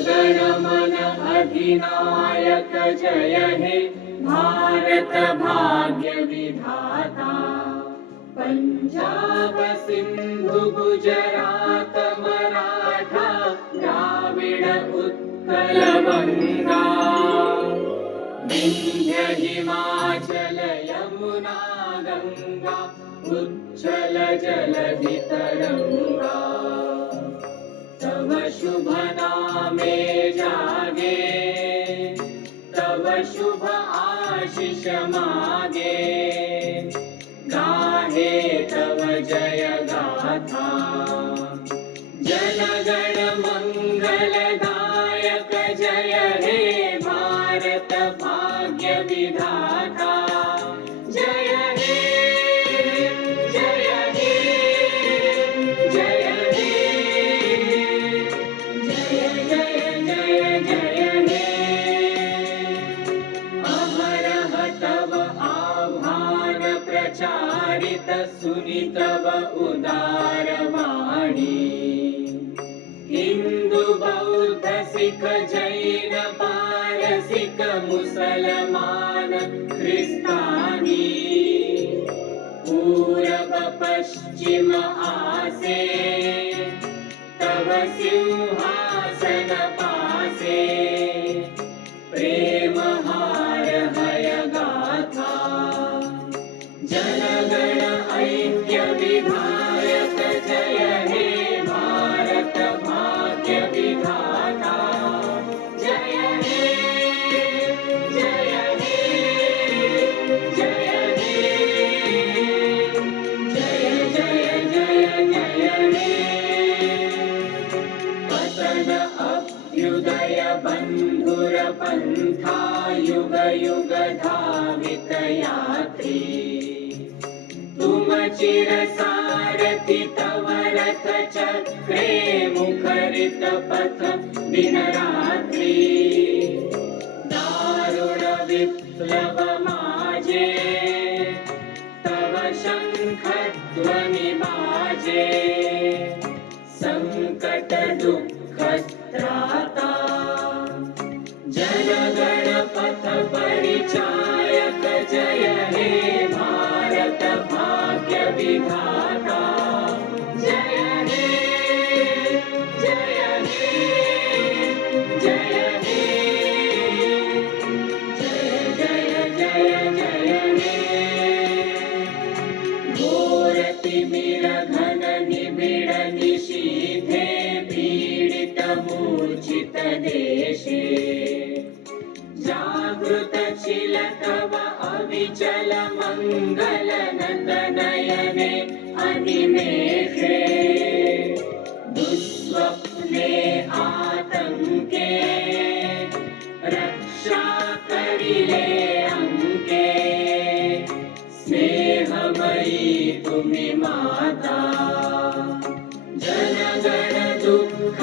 गण अधिनायक जय हे भारत भाग्य विधाता। पंजाब सिंधु गुजरात मराठा द्राविड उत्कल बंगा, विंध्य हिमाचल यमुना गंगा उज्ज्वल जलधि तरंगा। तव शुभ नामे जागे, तव शुभ आशीष मागे, गाहे तव जय गाथा। जन गण मंगलदायक जय हे भारत भाग्य विधाता। जय हे जय हे जय हे जय जय जय जय हे। अहरह तव आह्वान प्रचारित सुनि तव उदार वाणी। हिंदू बौद्ध सिख जैन पारसिक मुसलमान ख्रिस्तानी, पूरब पश्चिम आसे तव सिंहासन पासे। प्रेम हार हय गाथा, जन गण ऐक्य विधायक जय हे भारत भाग्य विधाता। जय हे जय हे जय हे जय जय जय जय हे। पतन अभ्युदय बंधुर पंथा युग युग धावित यात्री। तुम चिर सारथि तव रथ चक्रे मुखरित पथ दिन रात्रि। दारुण विप्लव माजे तव शंख ध्वनि बाजे। संकट दुःख त्राता जन गण पथ परिचायक जय हे भारत भाग्य विधाता। जय हे जय हे जय हे जय जय जय जय हे। घोर तिमिर घन निबिड़ निशीथे पीडित मूर्छित देशे। जागृत चिल तव अविचल मंगल नयने अनिमेषे। दुस्वप्ने आतंके रक्षा करिले अंके। स्नेहमयी तुमि माता, जन गण दुःख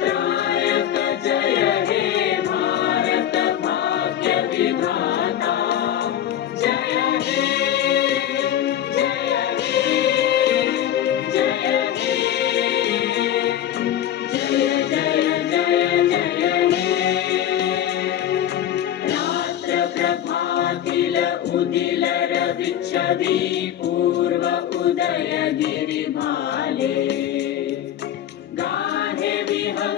त्रायक जय हे भारत भाग्य विधाता। जय हे जय हे जय हे जय जय जय जय हे। रात्र प्रभातील उदिल रवि छवि पूर्व उदय गिरि भाले।